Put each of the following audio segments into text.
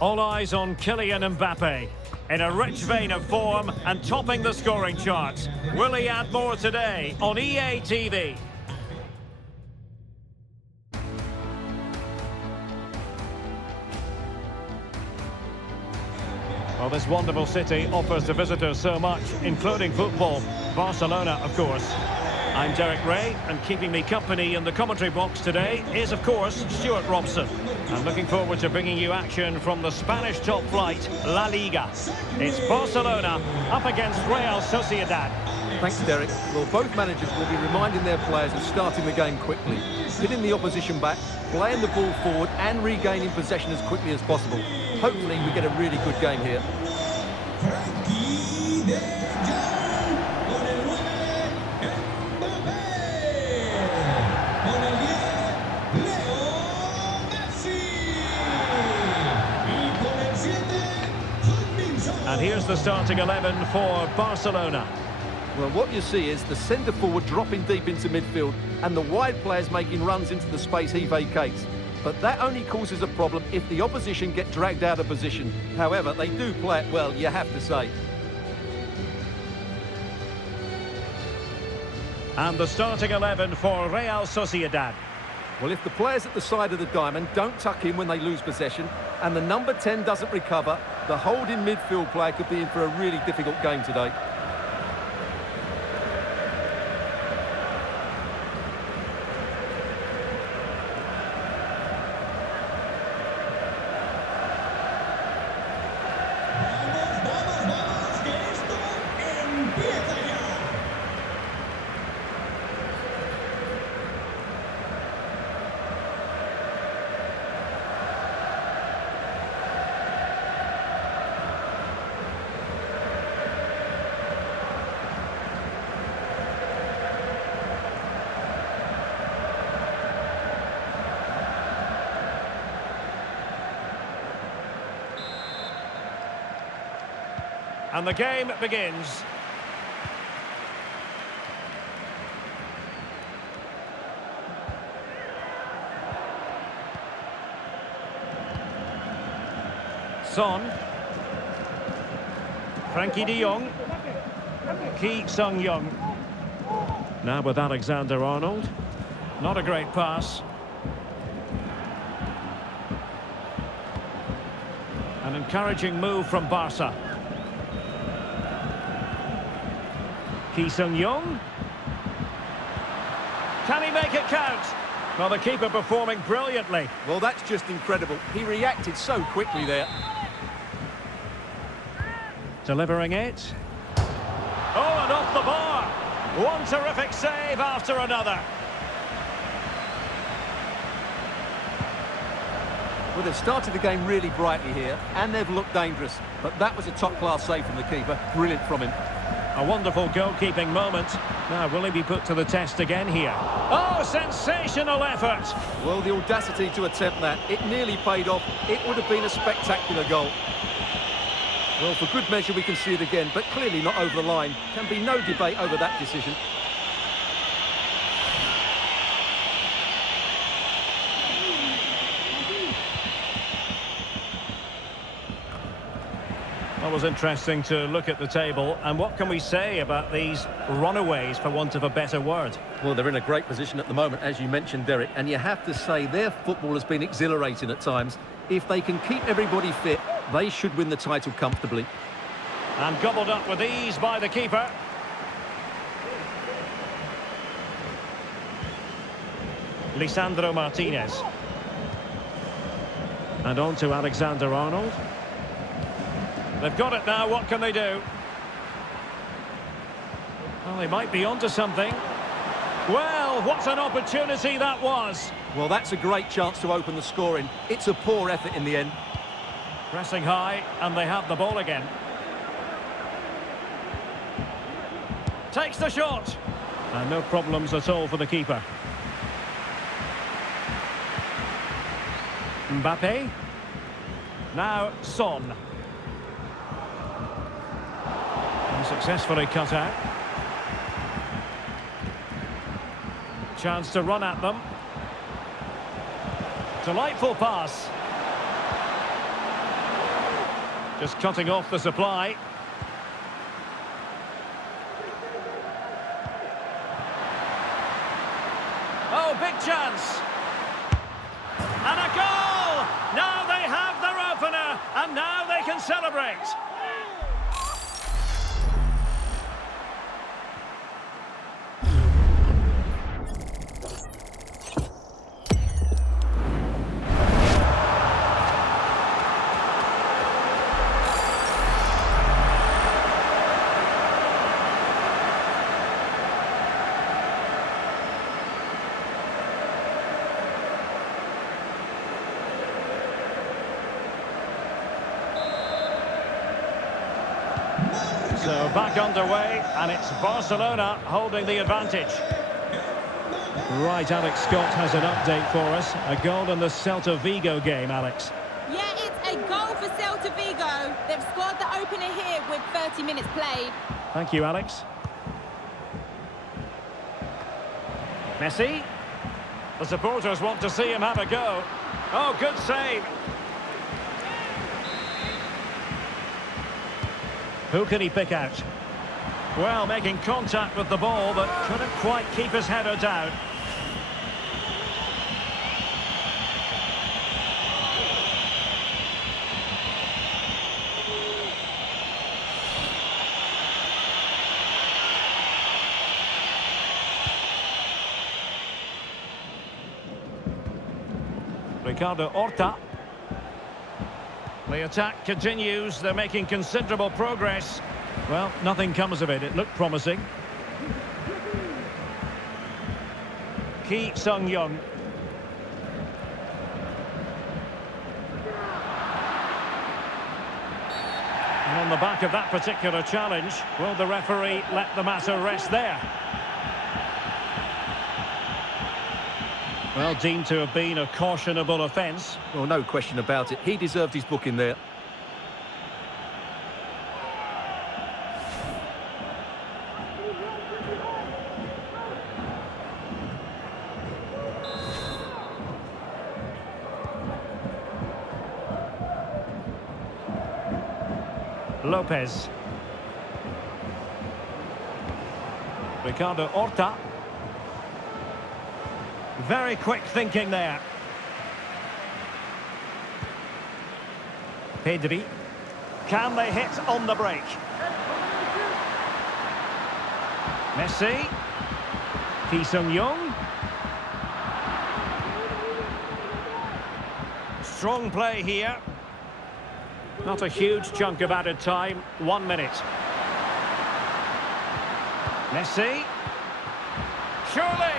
All eyes on Kylian Mbappe. In a rich vein of form and topping the scoring charts. Will he add more today on EA TV? Well, this wonderful city offers the visitors so much, including football. Barcelona, of course. I'm Derek Ray, and keeping me company in the commentary box today is, of course, Stuart Robson. I'm looking forward to bringing you action from the Spanish top flight, La Liga. It's Barcelona up against Real Sociedad. Thanks, Derek. Well, both managers will be reminding their players of starting the game quickly, hitting the opposition back, playing the ball forward and regaining possession as quickly as possible. Hopefully we get a really good game here. And here's the starting 11 for Barcelona. Well, what you see is the centre forward dropping deep into midfield and the wide players making runs into the space he vacates. But that only causes a problem if the opposition get dragged out of position. However, they do play it well, you have to say. And the starting 11 for Real Sociedad. Well, if the players at the side of the diamond don't tuck in when they lose possession and the number 10 doesn't recover, the holding midfield player could be in for a really difficult game today. And the game begins. Son. Frankie de Jong. Ki Sung-young. Now with Alexander-Arnold. Not a great pass. An encouraging move from Barca. Ki Sung-young. Can he make it count? Well, the keeper performing brilliantly. Well, that's just incredible. He reacted so quickly there. Delivering it. Oh, and off the bar. One terrific save after another. Well, they've started the game really brightly here, and they've looked dangerous. But that was a top-class save from the keeper. Brilliant from him. A wonderful goalkeeping moment. Now, will he be put to the test again here? Oh, sensational effort! Well, the audacity to attempt that. It nearly paid off. It would have been a spectacular goal. Well, for good measure, we can see it again, but clearly not over the line. Can be no debate over that decision. It was interesting to look at the table, and what can we say about these runaways, for want of a better word? Well, they're in a great position at the moment, as you mentioned, Derek, and you have to say their football has been exhilarating at times. If they can keep everybody fit, they should win the title comfortably. And gobbled up with ease by the keeper. Lisandro Martinez. And on to Alexander-Arnold. They've got it now, what can they do? Well, they might be onto something. Well, what an opportunity that was. Well, that's a great chance to open the scoring. It's a poor effort in the end. Pressing high, and they have the ball again. Takes the shot. And no problems at all for the keeper. Mbappe. Now Son. And successfully cut out. Chance to run at them. Delightful pass. Just cutting off the supply. Oh, big chance. And a goal! Now they have their opener, and now they can celebrate. So back underway, and it's Barcelona holding the advantage. Right, Alex Scott has an update for us. A goal in the Celta Vigo game, Alex. Yeah, it's a goal for Celta Vigo. They've scored the opener here with 30 minutes played. Thank you, Alex. Messi. The supporters want to see him have a go. Oh, good save. Who can he pick out? Well, making contact with the ball, but couldn't quite keep his header down. Ricardo Horta. The attack continues. They're making considerable progress. Well, nothing comes of it. It looked promising. Ki Sung-young. And on the back of that particular challenge, will the referee let the matter rest there? Well, deemed to have been a cautionable offence. Well, no question about it. He deserved his booking there. Lopez. Ricardo Horta. Very quick thinking there. Pedri. Can they hit on the break? Messi. Ki Sung-young. Strong play here. Not a huge chunk of added time. 1 minute. Messi. Surely.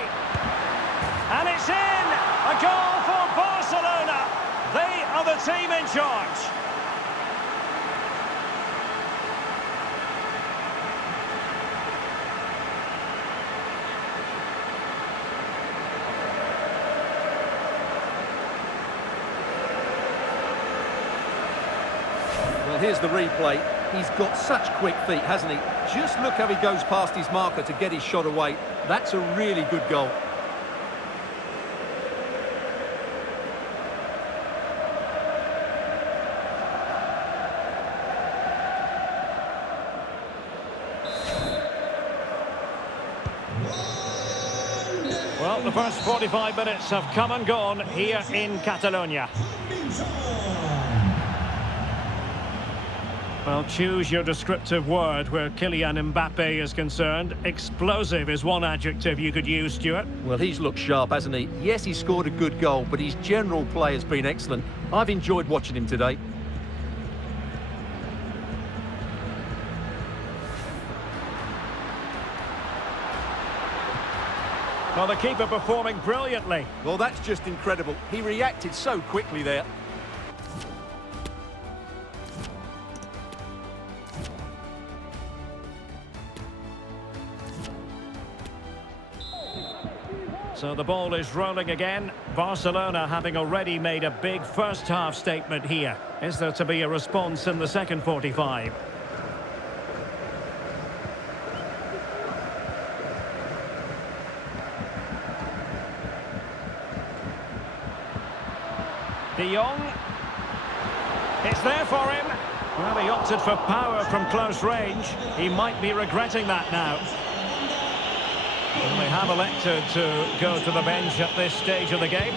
And it's in! A goal for Barcelona! They are the team in charge. Well, here's the replay. He's got such quick feet, hasn't he? Just look how he goes past his marker to get his shot away. That's a really good goal. Well, the first 45 minutes have come and gone here in Catalonia. Well, choose your descriptive word where Kylian Mbappe is concerned. Explosive is one adjective you could use, Stuart. Well, he's looked sharp, hasn't he? Yes, he scored a good goal, but his general play has been excellent. I've enjoyed watching him today. Well, the keeper performing brilliantly. Well, that's just incredible. He reacted so quickly there. So the ball is rolling again. Barcelona having already made a big first-half statement here. Is there to be a response in the second 45? De Jong. It's there for him. Well, he opted for power from close range. He might be regretting that now. And they have elected to go to the bench at this stage of the game.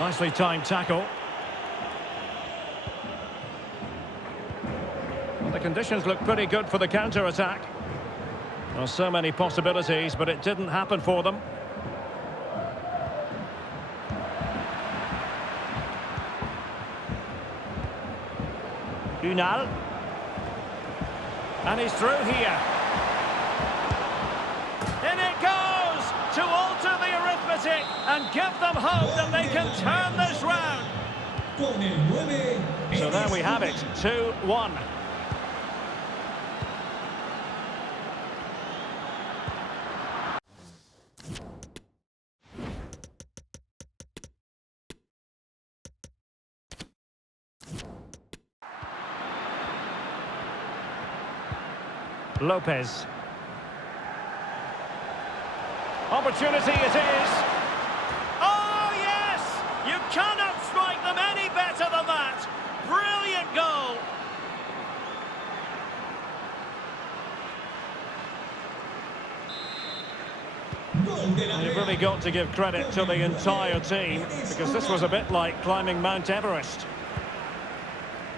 Nicely timed tackle. Well, the conditions look pretty good for the counter-attack. Well, so many possibilities, but it didn't happen for them. Unal. And he's through here. In it goes to alter the arithmetic and give them hope that they can turn this round. So there we have it, 2-1. Lopez. Opportunity it is. Oh, yes! You cannot strike them any better than that. Brilliant goal. You've really got to give credit to the entire team, because this was a bit like climbing Mount Everest.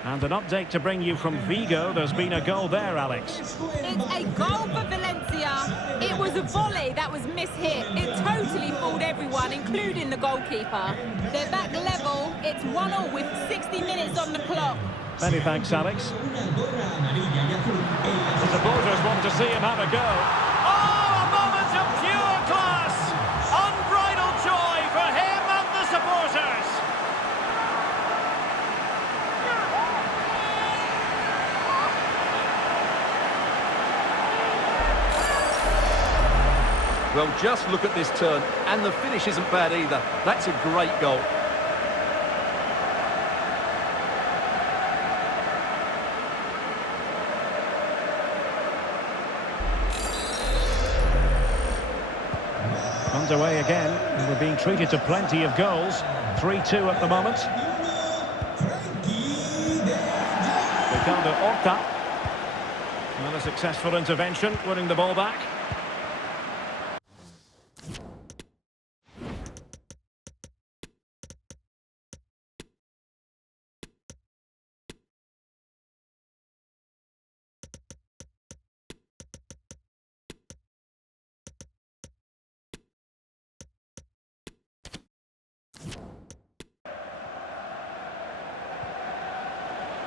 And an update to bring you from Vigo. There's been a goal there, Alex. It's a goal for Valencia. It was a volley that was mishit. It totally fooled everyone, including the goalkeeper. They're back level. It's 1-1 with 60 minutes on the clock. Many thanks, Alex. The supporters want to see him have a go. Oh, a moment of pure class! Unbridled joy for him and the supporters. Well, just look at this turn, and the finish isn't bad either. That's a great goal. Underway again, and we're being treated to plenty of goals. 3-2 at the moment. Ricardo Horta. Another successful intervention, winning the ball back.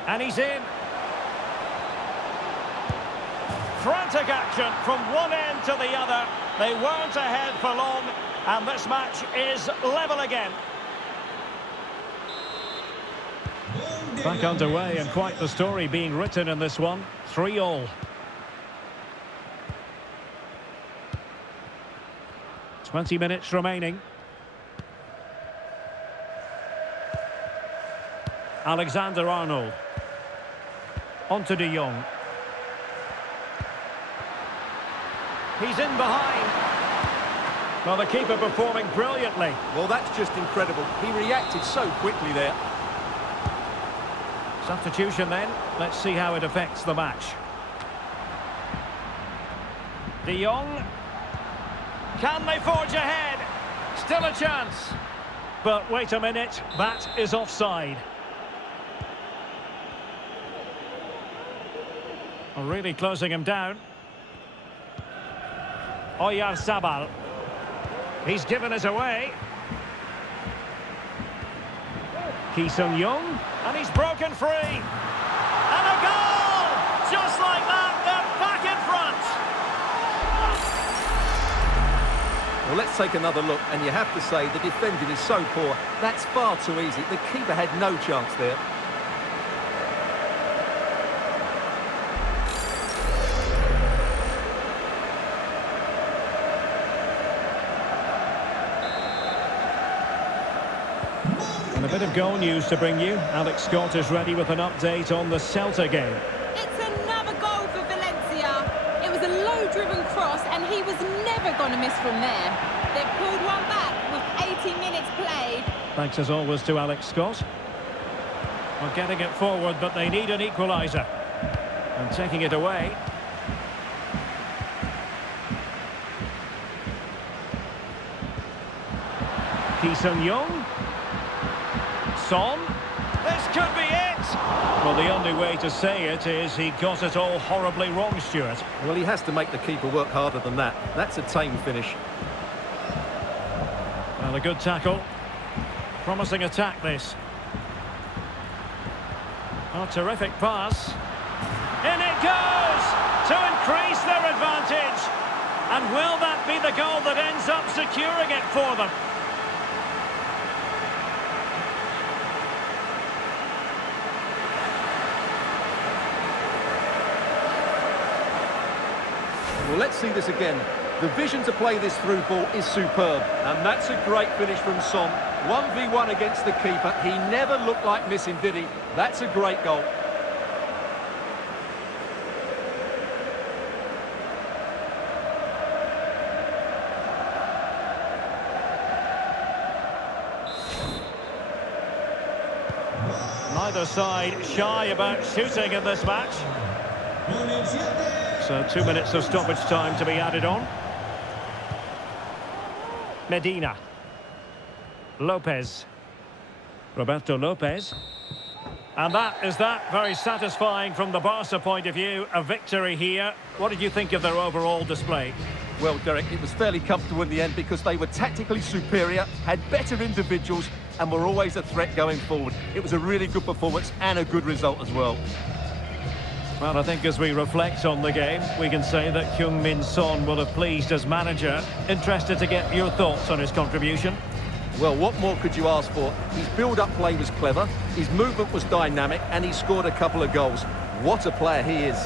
And he's in. Frantic action from one end to the other. They weren't ahead for long, and this match is level again. Back underway, and quite the story being written in this one. 3-3. 20 minutes remaining. Alexander-Arnold. On to De Jong. He's in behind. Well, the keeper performing brilliantly. Well, that's just incredible. He reacted so quickly there. Substitution then. Let's see how it affects the match. De Jong. Can they forge ahead? Still a chance. But wait a minute. That is offside. Really closing him down. Oyarzabal. He's given it away. Ki Sung-young. And he's broken free. And a goal! Just like that, they're back in front. Well, let's take another look. And you have to say, the defending is so poor. That's far too easy. The keeper had no chance there. And a bit of goal news to bring you. Alex Scott is ready with an update on the Celta game. It's another goal for Valencia. It was a low-driven cross, and he was never going to miss from there. They've pulled one back. with 80 minutes played. Thanks as always to Alex Scott. Well, getting it forward, but they need an equaliser. And taking it away. Ki Sung-young. Son. This could be it! Well, the only way to say it is he got it all horribly wrong, Stuart. Well, he has to make the keeper work harder than that. That's a tame finish. Well, a good tackle. Promising attack, this. Oh, terrific pass. In it goes! To increase their advantage. And will that be the goal that ends up securing it for them? Well, let's see this again. The vision to play this through ball is superb. And that's a great finish from Son. 1v1 against the keeper. He never looked like missing, did he? That's a great goal. Neither side shy about shooting in this match. So 2 minutes of stoppage time to be added on. Medina. Lopez. Roberto Lopez. And that is that. Very satisfying from the Barca point of view. A victory here. What did you think of their overall display? Well, Derek, it was fairly comfortable in the end because they were tactically superior, had better individuals, and were always a threat going forward. It was a really good performance and a good result as well. Well, I think as we reflect on the game, we can say that Heung-min Son will have pleased as manager. Interested to get your thoughts on his contribution. Well, what more could you ask for? His build-up play was clever, his movement was dynamic, and he scored a couple of goals. What a player he is.